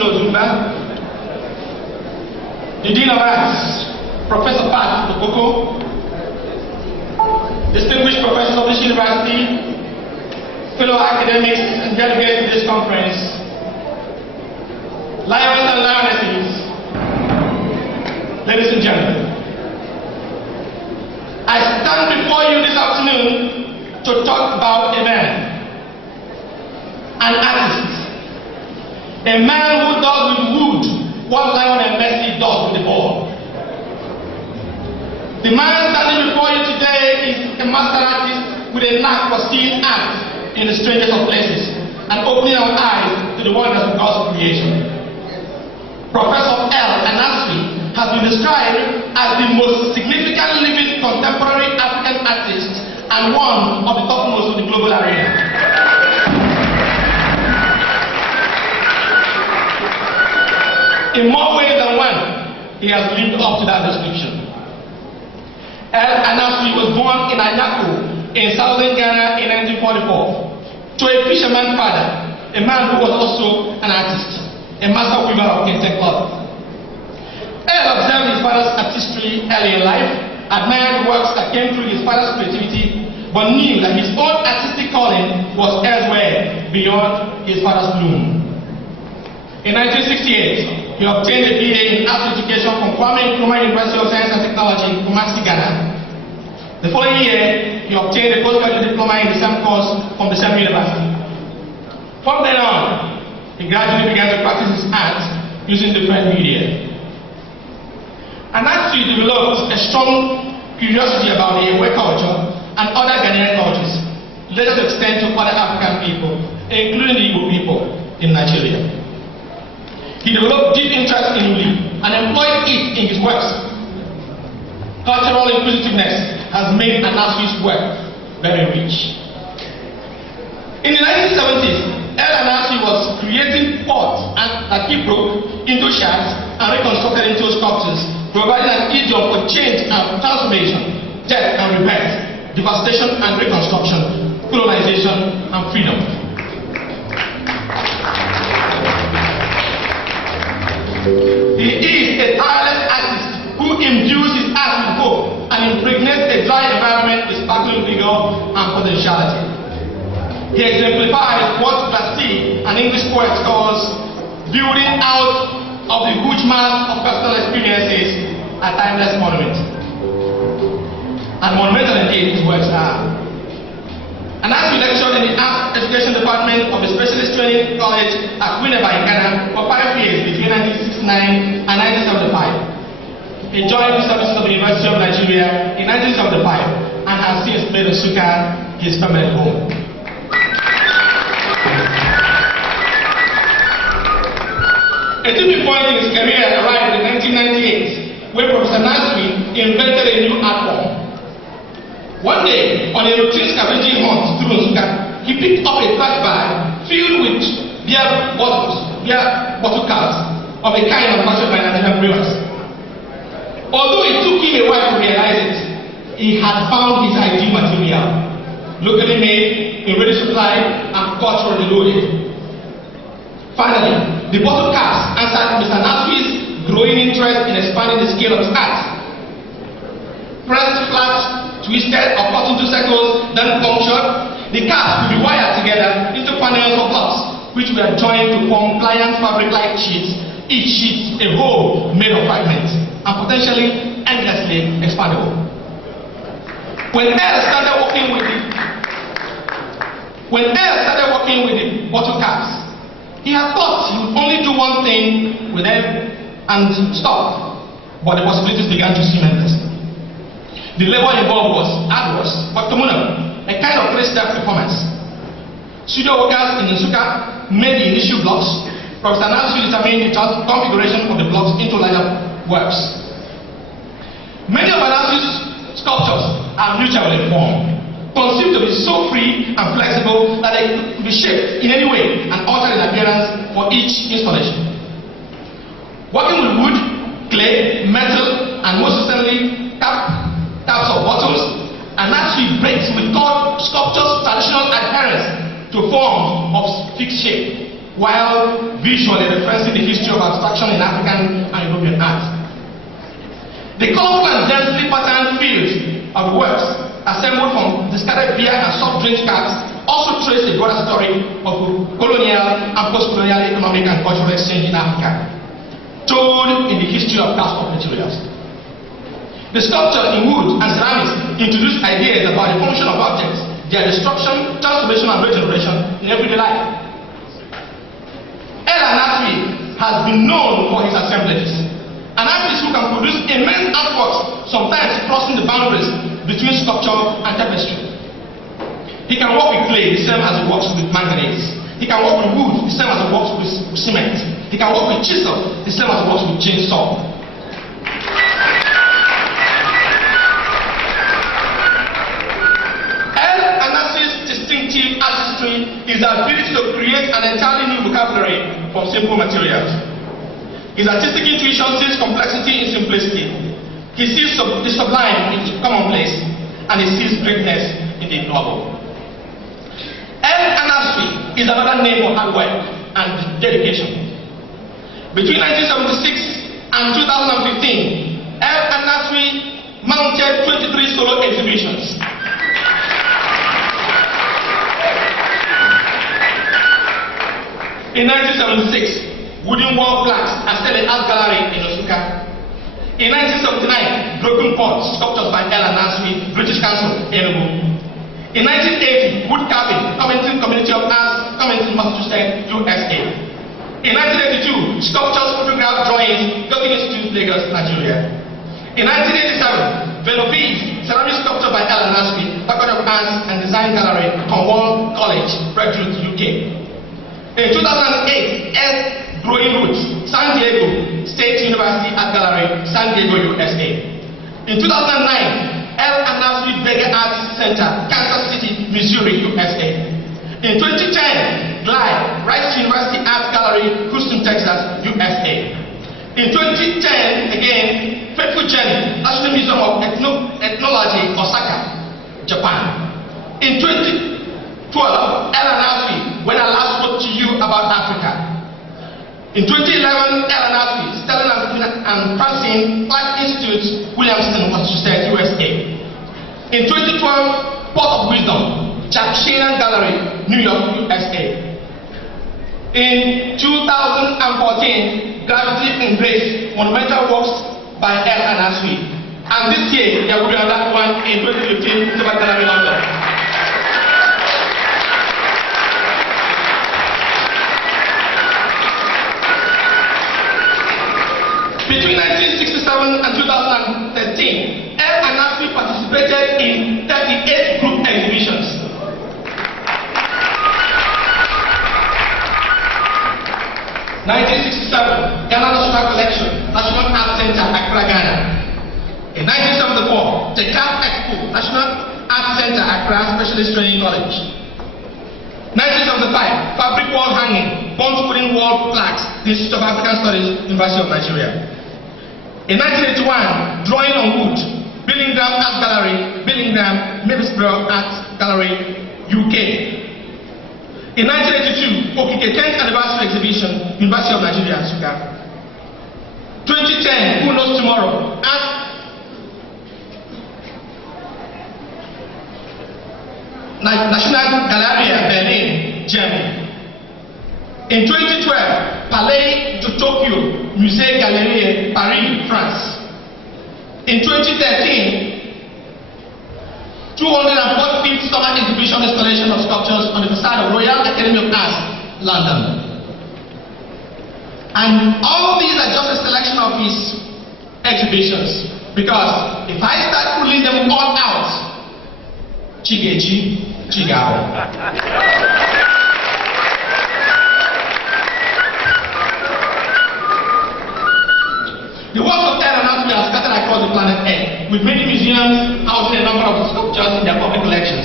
Nsukka, the Dean of Arts, Professor Pat Okoko, distinguished professors of this university, fellow academics and delegates to this conference, lions and lionesses, ladies and gentlemen, I stand before you this afternoon to talk about a man, an artist, a man who does with wood what Lionel Messi does with the ball. The man standing before you today is a master artist with a knack for seeing art in the strangest of places and opening our eyes to the wonders of God's creation. Professor Anatsui has been described as the most significant living contemporary African artist and one of the topmost of the global arena. In more ways than one, he has lived up to that description. Anatsui was born in Anya in southern Ghana in 1944 to a fisherman father, a man who was also an artist, a master weaver of kente cloth. Observed his father's artistry early in life, admired the works that came through his father's creativity, but knew that his own artistic calling was elsewhere beyond his father's bloom. In 1968, he obtained a BA in Art Education from Kwame Nkrumah University of Science and Technology in Kumasi, Ghana. The following year, he obtained a postgraduate diploma in the same course from the same university. From then on, he gradually began to practice his art using different media. Anatsui developed a strong curiosity about the Ewe culture and other Ghanaian cultures, later to extend to other African people, including the Igbo people in Nigeria. He developed deep interest in Uli and employed it in his works. Cultural inquisitiveness has made Anatsui's work very rich. In the 1970s, Anatsui was creating pots that he broke into shards and reconstructed into sculptures, providing an idiom for change and transformation, death and rebirth, devastation and reconstruction, colonization and freedom. He is a tireless artist who imbues his art with hope and impregnates a dry environment with sparkling vigor and potentiality. He exemplifies what Glassy, an English poet, calls building out of the huge mass of personal experiences a timeless monument. And monumental indeed his works are. Anatsui lectured in the Art Education Department of the Specialist Training College at Winneba in Ghana for 5 years between 1969 and 1975. He joined the services of the University of Nigeria in 1975 and has since made Nsukka his permanent home. A tipping point in his career arrived in 1998 when Professor Anatsui invented a new art form. One day, on a routine scavenging hunt through Nsukka, he picked up a trash bag filled with beer bottle caps of a kind manufactured by Nigerian brewers. Although it took him a while to realize it, he had found his ideal material, locally made, in ready supply, and culturally loaded. Finally, the bottle caps answered Mr. Anatsui's growing interest in expanding the scale of his art. Pressed flat, twisted or cut into circles, then punctured, the caps could be wired together into panels or blocks, which were joined to form pliant fabric-like sheets, each sheet a whole made of fragments, and potentially endlessly expandable. When L started working with the bottle caps, he had thought he would only do one thing with them and stop, but the possibilities began to seem endless. The labor involved was arduous but communal, a kind of three-step performance. Studio workers in Nsukka made the initial blocks. Professor Anatsui determined the configuration of the blocks into larger works. Many of Anatsui's sculptures are mutual in form, conceived to be so free and flexible that they could be shaped in any way and altered in appearance for each installation. Working with wood, clay, metal, and most certainly caps of bottles, Anatsui breaks with sculpture's traditional adherence to forms of fixed shape. while visually referencing the history of abstraction in African and European art. The colorful and densely patterned fields of the works, assembled from discarded beer and soft drink caps, also trace the broader story of colonial and post-colonial economic and cultural exchange in Africa, told in the history of cast of materials. The sculpture in wood and ceramics introduced ideas about the function of objects, their destruction, transformation, and regeneration in everyday life. Anatsui has been known for his assemblages, an artist who can produce immense artworks, sometimes crossing the boundaries between sculpture and tapestry. He can work with clay the same as he works with manganese. He can work with wood the same as he works with cement. He can work with chisel the same as he works with chainsaw. Anatsui's distinctive artistry is the ability to create an entirely new vocabulary from simple materials. His artistic intuition sees complexity in simplicity. He sees the sublime in commonplace, and he sees greatness in the ignoble. Anatsui is another name for hard work and dedication. Between 1976 and 2015, Anatsui mounted 23 solo exhibitions. In 1976, wooden wall plaques are still in art gallery in Nsukka. In 1979, broken pots, sculptures by Anatsui, British Council, Enugu. In 1980, wood carving, Covington Community of Arts, Covington, Massachusetts, USA. In 1982, sculptures, photograph, drawings, Goethe Institute, Lagos, Nigeria. In 1987, Velovis, ceramic sculpture by Anatsui, Faculty of Arts and Design Gallery, Cornwall College, Redwood, UK. In 2008, Growing Roots, San Diego State University Art Gallery, San Diego, USA. In 2009, Anatsui Berger Arts Center, Kansas City, Missouri, USA. In 2010, Glide, Rice University Art Gallery, Houston, Texas, USA. In 2010, again, Faithful Journey, National Museum of Ethnology, Osaka, Japan. In 2012, Anatsui, when I last spoke to you about Africa. In 2011, Anatsui, Sterling and Francine, Clark Institute, Williamston, Massachusetts, USA. In 2012, Port of Wisdom, Jack Sheenan Gallery, New York, USA. In 2014, Gravity and Grace, Monumental Works by Anatsui. And this year, there will be another one in 2015, Tabak Gallery, London. Between 1967 and 2013, Anatsui participated in 38 group exhibitions. Ghana National Collection, National Art Center, Accra, Ghana. In 1974, the Craft Expo, National Art Center, Accra Specialist Training College. 1975, Fabric Wall Hanging, Bronze Wooden Wall Plaques, the Institute of African Studies, University of Nigeria. In 1981, Drawing on Wood, Billingham Art Gallery, Billingham, Middlesbrough Art Gallery, UK. In 1982, Okike 10th Anniversary Exhibition, University of Nigeria, Nsukka. 2010, Who Knows Tomorrow, National Galleria, Berlin, Germany. In 2012, Palais de Tokyo, Musée Galerie, Paris, France. In 2013, 245th Summer Exhibition Installation of Sculptures on the facade of Royal Academy of Arts, London. And all these are just a selection of his exhibitions, because if I start pulling them all out, Chigechi, Chigao. The works of Anatsui are scattered across the planet Earth, with many museums housing a number of sculptures in their public collections.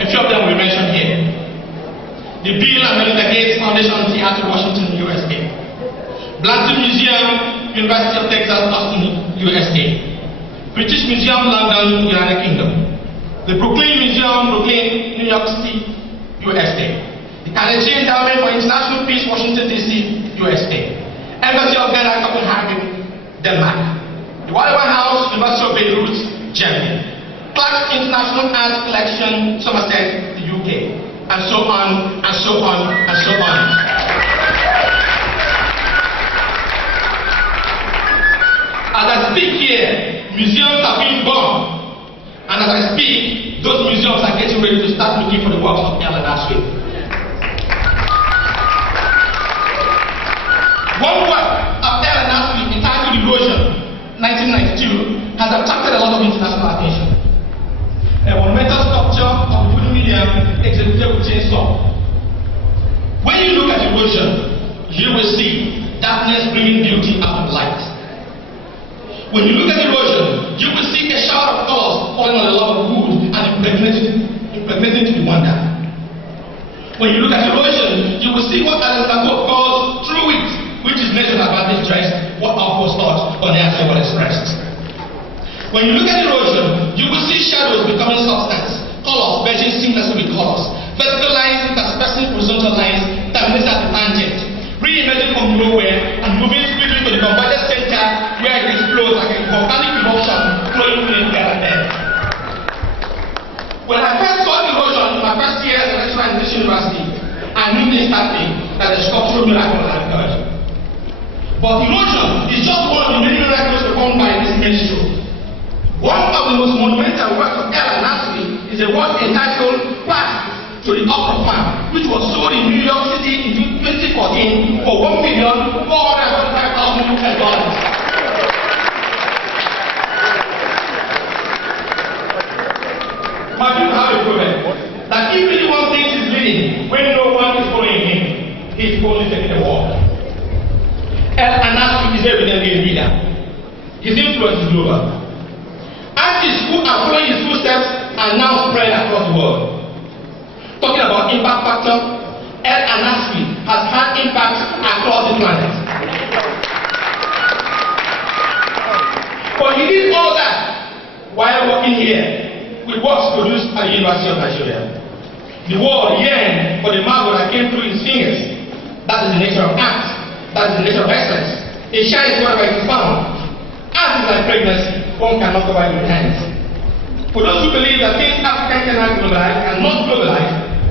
A few of them we mention here. The Bill and Melinda Gates Foundation Theatre, Washington, USA. Blanton Museum, University of Texas, Austin, USA. British Museum, London, United Kingdom. The Brooklyn Museum, Brooklyn, New York City, USA. the Canadian Endowment for International Peace, Washington, D.C., USA, Embassy of Ghana, Copenhagen, Denmark, the White House, University of Beirut, Germany, Clark International Arts Collection, Somerset, the UK, and so on, and so on, and so on. As I speak here, museums are being born, and as I speak, those museums are getting ready to start looking for the works of Anatsui. One work of Anatsui entitled Erosion, 1992, has attracted a lot of international attention. A monumental sculpture of the Fulu medium executed with chainsaw. When you look at erosion, you will see darkness bringing beauty out of light. When you look at erosion, you will see a shower of colors falling on a log of wood and impregnating to the wonder. When you look at erosion, you will see what Anatsui calls true wit, which is natural advantage dress, what our post thought on the actual word expressed. When you look at erosion, you will see shadows becoming substance, colors merging seamlessly with colors, vertical lines interspersing horizontal lines, terminated at the tangent, re-emerging from nowhere and moving swiftly to the convergent center where it explodes like a volcanic eruption flowing between here and there. When I first saw erosion in my first year as a lecturer in this university, I knew instantly that a sculptural miracle had occurred. But erosion is just one of the many miracles performed by this minstrel. One of the most monumental works of Anatsui is a work entitled Path to the Opera Farm, which was sold in New York City in 2014 for $1,445,000. My people have a problem that if anyone thinks he's leading when no one is following him, he's only taking the walk. Anatsui is evidently a leader. His influence is global. Artists who are following his footsteps are now spread across the world. Talking about impact factor, Anatsui has had impact across the planet. But he did all that while working here with works produced at the University of Nigeria. The world yearned for the marvel that came through his fingers. That is the nature of art. That is the nature of excellence. It shines wherever it is found. Art is like pregnancy. One cannot cover it with hands. For those who believe that things African cannot globalize and not globalize,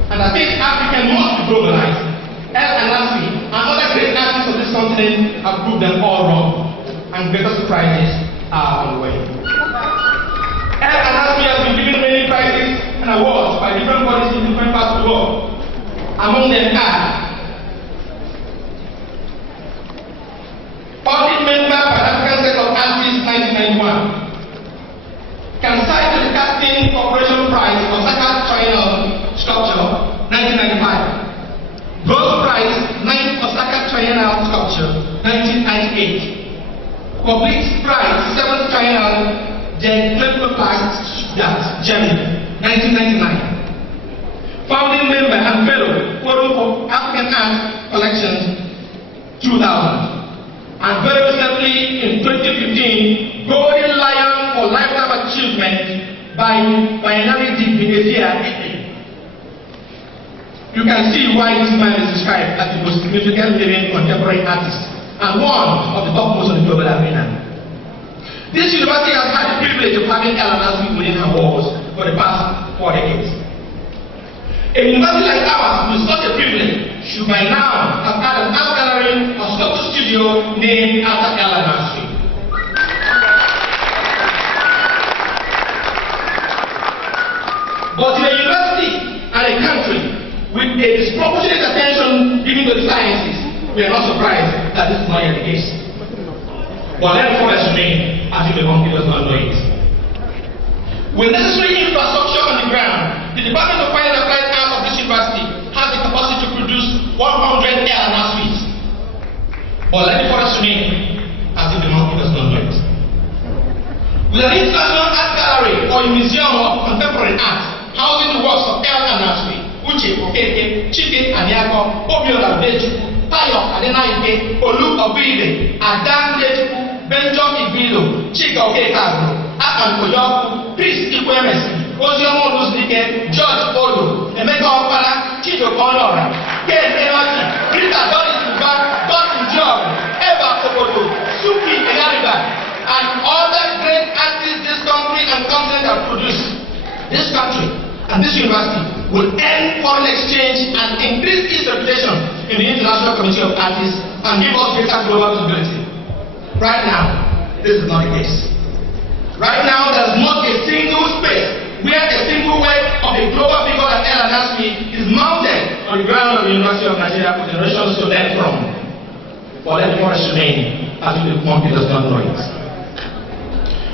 and that things African must be globalized, Anatsui and other great artists of this continent have proved them all wrong, and greater surprises are on the way. Anatsui has been given many prizes and awards by different bodies in different parts of the world. Among them are founding member of African Set of Artists 1991. Can cite the Casting Corporation Prize for Nsukka Triennial Sculpture 1995. Bronze Prize 9th Nsukka Triennial Sculpture 1998. Complete Prize 7th Triennial Stuttgart, Germany 1999. Founding member and fellow Forum for African Art Collections 2000. And very recently, in 2015, Golden Lion for Lifetime Achievement by Binary Venezia, Italy. You can see why this man is described as the most significant living contemporary artist and one of the topmost in the global arena. This university has had the privilege of having Anatsui within her walls for the past 4 decades. A university like ours, with such a privilege, should by now have had an art gallery or sculpture studio named after Anatsui. But in a university and a country with a disproportionate attention given to the sciences, we are not surprised that this is not yet the case. But let the forest remain as if the monkey does not know it. With necessary infrastructure on the ground, the Department of Fine and Applied Arts of this university has the capacity to produce 100 Anatsuis. But let the forest remain as if the monkey does not know it. With an international art gallery or a museum of contemporary art housing the works of Anatsui, Uche Okeke, Chike Anyako, Obiola Bechukwu, Tayo Adenaike, Olu Obide, Adan Bechukwu, Benjamin Igbido, Chika Okeke, Akan Koyoku, Chris Ikwemesi, Ozioma Oluzike, George Odo, Emeka Okpala, Chido Honor, Get Nevati, Rita Doris Uba, Dottie John, Eva Obodo, Suki Enariba, and other great artists this country and continent have produced. This country and this university will end foreign exchange and increase its reputation in the international community of artists and give us greater global visibility. Right now, this is not the case. Right now, there's not a single space where a single work of a global figure like Anatsui is mounted on the ground of the University of Nigeria for generations to learn from. But let the forest remain as if the monkey does not know it.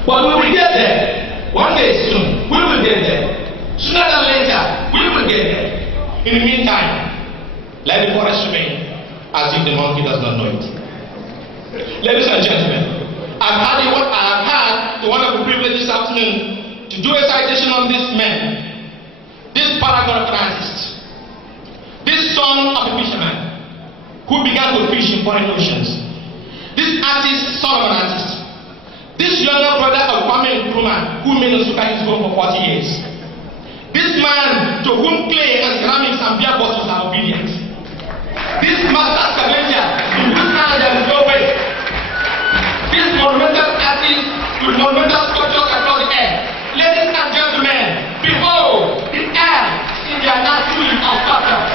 But we will get there. One day soon, we will get there. Sooner than later, we will get there. In the meantime, let the forest remain as if the monkey does not know it. Ladies and gentlemen, I've had the wonderful privilege this afternoon to do a citation on this man, this paragon of an artist, this son of a fisherman who began to fish in foreign oceans, this artist, son of an artist, this younger brother of Kwame Nkrumah who made Nsukka his home for 40 years, this man to whom clay and ceramics and beer bottles are obedient, this master scavenger in whose hand there is no waste, this monumental artist with monumental sculptures across the air. Ladies and gentlemen, behold the air in the Anatsui of Nsukka.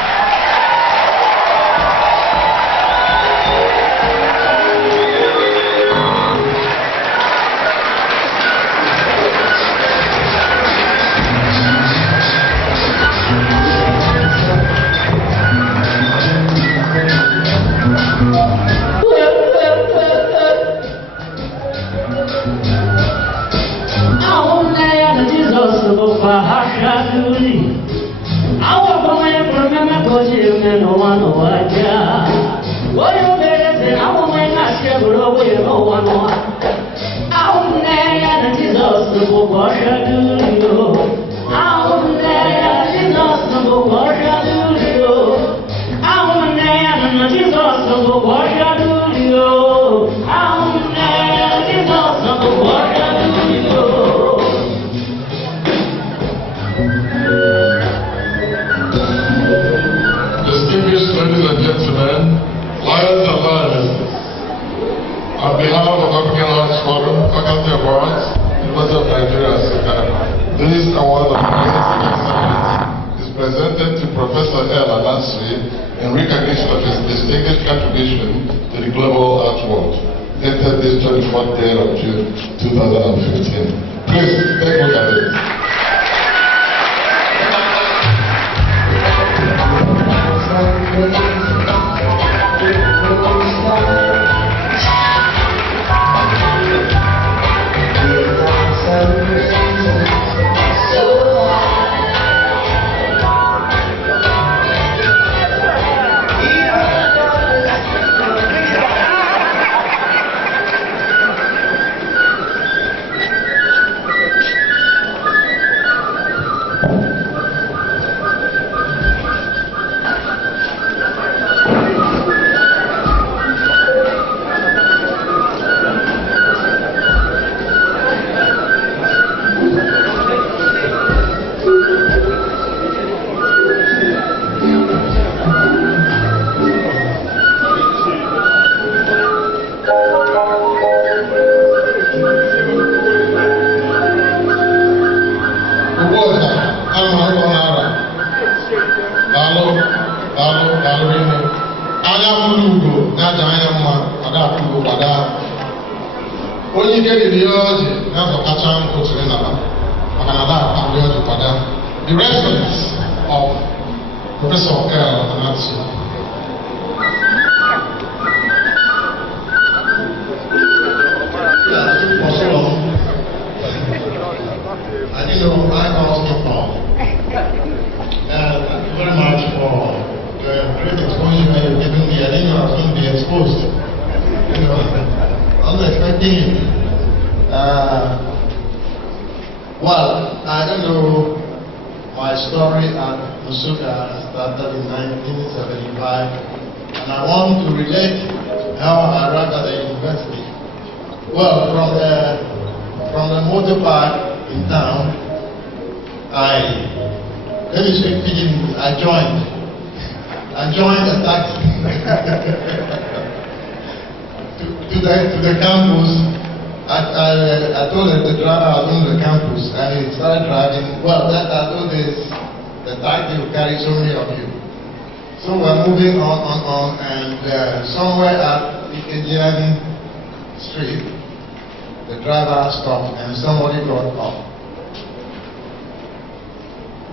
On behalf of African Arts Forum, Faculty of Arts, University of Nigeria, Nsukka, this award of excellence is presented to Professor Anatsui in recognition of his distinguished contribution to the global art world, dated this 24th day of June 2015. Please, take a look at it. Anya Fulu, that's Anya, Ada Fulu, Ada. Only get the Yoji, that's a Kachan Kotsina, Canada, and Yoji Pada. The residence of Professor Anatsui. I didn't know where I was from. Thank you very much for the great exposure you've given me. I think I was going to be exposed. I was expecting it. Well, I don't know my story at Nsukka started in 1975, and I want to relate how I arrived at the university. Well, from the motor park in town, I joined I joined the taxi to the campus. I told the driver I was going to the campus, and he started driving. Well, I told this, the taxi will carry so many of you. So we're moving on, and somewhere at Indian Street, the driver stopped, and somebody got off.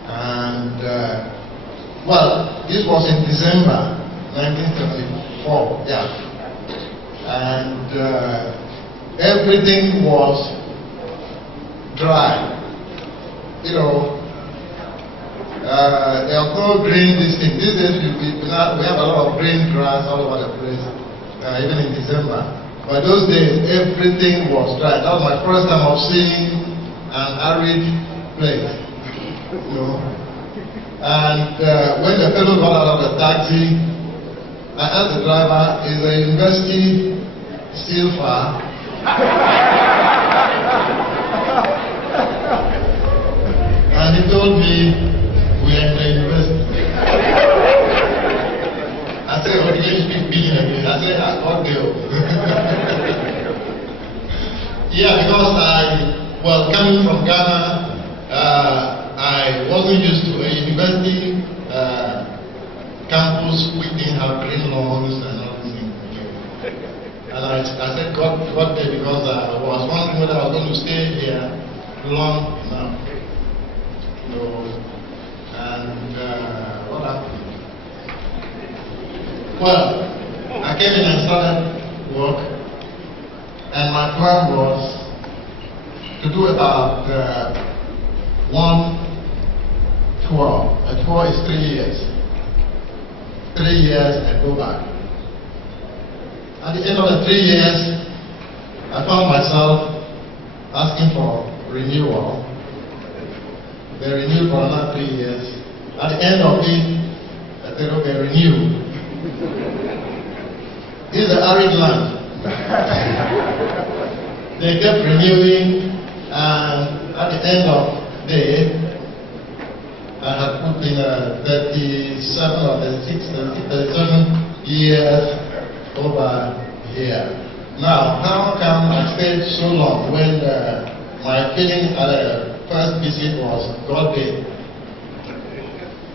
And well, this was in December 1974, yeah. And everything was dry. You know, there are no green this thing. These days we have a lot of green grass all over the place, even in December. But those days, everything was dry. That was my first time of seeing an arid place. You know. And when the fellow got out of the taxi, I asked the driver, is the university still far? And he told me, we are in the university. I said, what did you speak pidgin again? I said, I got there. Yeah, because well, coming from Ghana, I wasn't used to a university campus which didn't have green lawns and all these things. And I said, God there, because I was wondering whether I was going to stay here long enough. So, and what happened? Well, I came in and started work, and my plan was to do about 1 tour. A tour is 3 years. 3 years and go back. At the end of the 3 years, I found myself asking for renewal. They renewed for another 3 years. At the end of it, I said, okay, renew. This is an arid land. They kept renewing, and at the end of the day, I had put in 37 or 37 years over here. Now, how come I stayed so long when my feeling at the first visit was God did?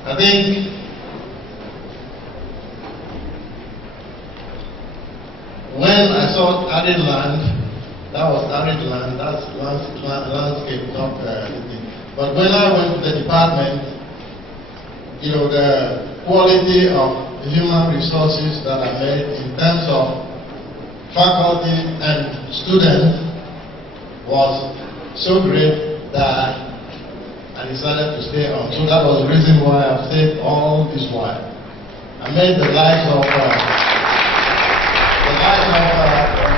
I think when I saw arid land, that was arid land, that's landscape, not anything. But when I went to the department, you know, the quality of human resources that I met in terms of faculty and students was so great that I decided to stay on. So that was the reason why I've stayed all this while. I made the lives of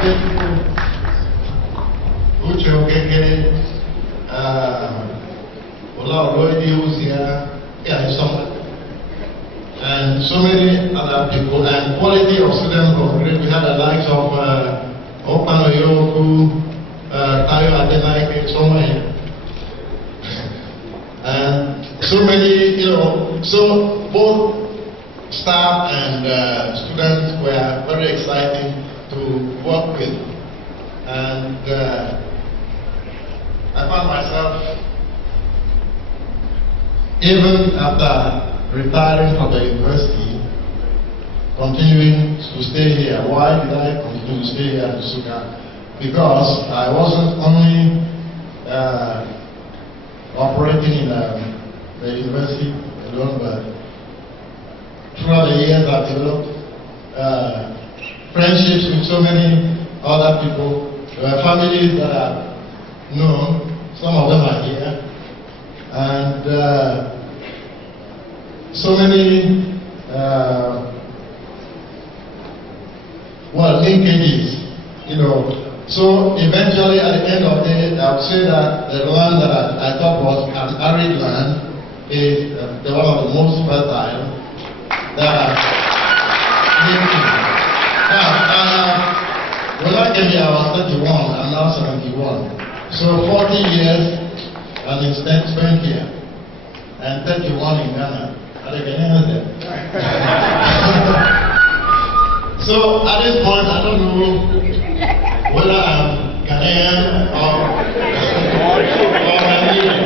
people, Uche Okeke, Ola Oloidi who's here, yeah, somewhere. And so many other people, and quality of students was great. We had the likes of Opano Yoku, Tayo Adenaike, so many. And so many, you know, so both staff and students were very exciting to work with. And I found myself, even after retiring from the university, continuing to stay here. Why did I continue to stay here at Nsukka? Because I wasn't only operating in the university alone, but throughout the years I've developed friendships with so many other people. There are families that I've known, some of them are here, and so many linkages, you know. So eventually at the end of the day, I would say that the land that I thought was an arid land is the one of the most fertile that I've Now, when I came here, I was 31, I'm now 71. So 40 years I've been spent here, and 31 in Ghana. Are they Ghanaians there? So at this point, I don't know whether I'm Ghanaian or Ghanaian.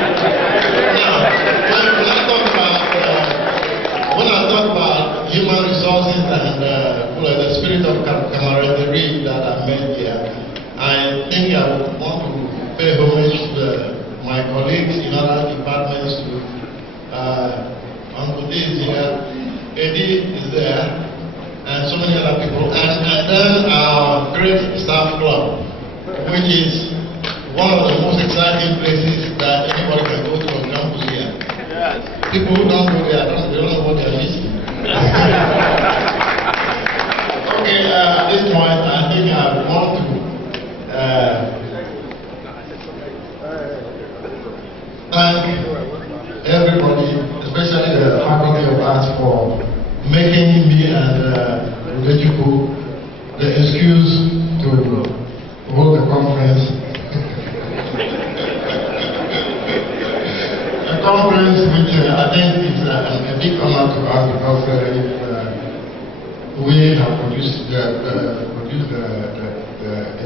Now, when I talk about human resources and the spirit of camaraderie that I met here, I think I would want to pay homage to my colleagues in other departments too. Uncle D is here, Eddie is there, and so many other people. And then our great staff club, which is one of the most exciting places that anybody can go to on campus here. Yes. People who don't go there, they don't know what they're missing. Okay, at this point, I think I want to thank everybody, especially the faculty of arts, for making me and Ubejuku the excuse to hold the conference. A conference which I think is a big honor to us because we have produced the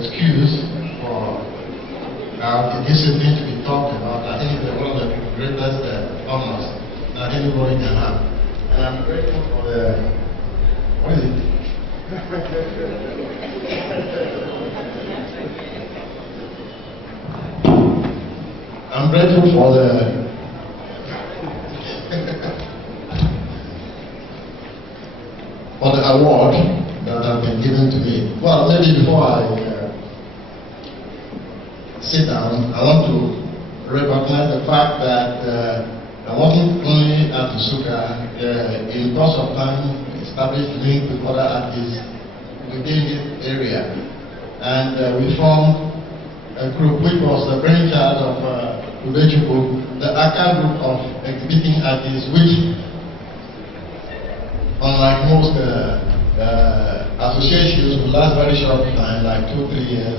excuse for the discipline to be talked about. I think it's one of the greatest honors that anybody can have. And I'm grateful for the, what is it? I'm grateful for the award that has been given to me. Well, maybe before I sit down, I want to recognize the fact that I wasn't only at Nsukka, in the course of time, established link with other artists within this area. And we formed a group which was the brainchild of Ubejuku, the ACA group of exhibiting artists, which, unlike most associations, will last very short time, like 2-3 years,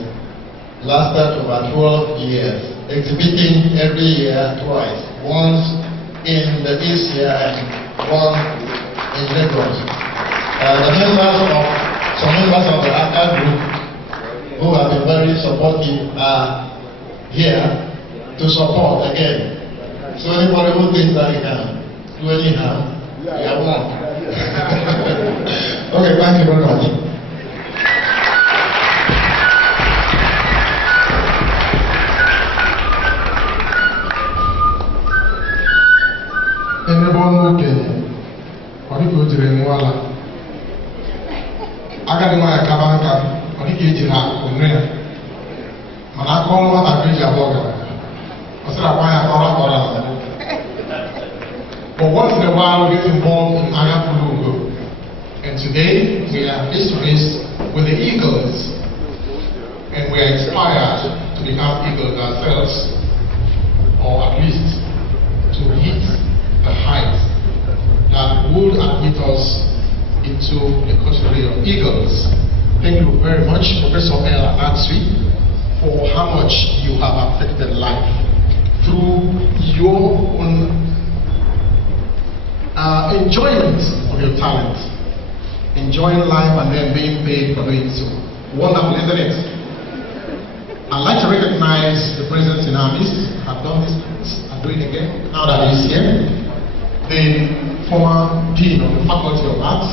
lasted over 12 years, exhibiting every year twice, once in the East here and one in Lagos. Some members of the ACA group who have been very supportive are here to support again. So anybody who thinks that he can do any harm, you are wrong. Okay, thank you very much. But once in a while we get involved in Anya Fulu. And today we are face to face with the eagles. And we are inspired to become eagles ourselves, or at least to hit the heights that would admit us into the category of eagles. Thank you very much, Professor Anatsui, for how much you have affected life through your own enjoyment of your talent, enjoying life and then being paid for doing so. Wonderful, isn't it? I'd like to recognize the presence in our midst. I've done this, I'll do it again, now that he's here. The former Dean of the Faculty of Arts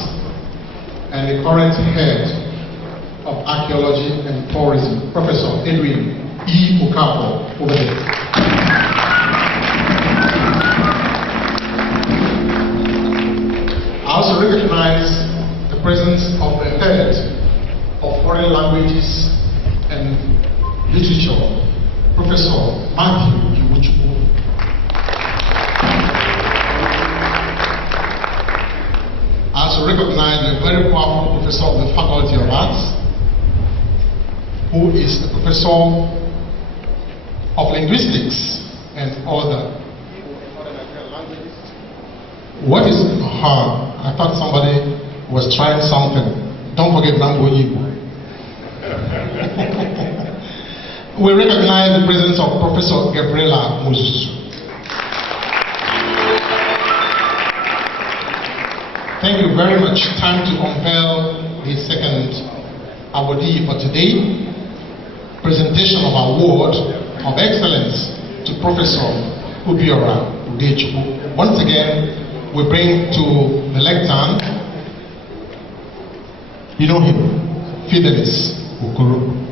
and the current head of Archaeology and Tourism, Professor Edwin E. Okafor, over there. I also recognize the presence of the head of Foreign Languages and Literature, Professor Matthew Iwuchukwu. I also recognize the very powerful professor of the Faculty of Arts, who is the professor of linguistics and other. What is I thought somebody was trying something. Don't forget Nambo Igbo. We recognize the presence of Professor Gabriela Muzuzu. Thank you very much. Time to unveil the second awardee for today. Presentation of award of excellence to Professor Ubiora Udechukwu. Once again, we bring to the lectern, you know him, Fidelis Okoro.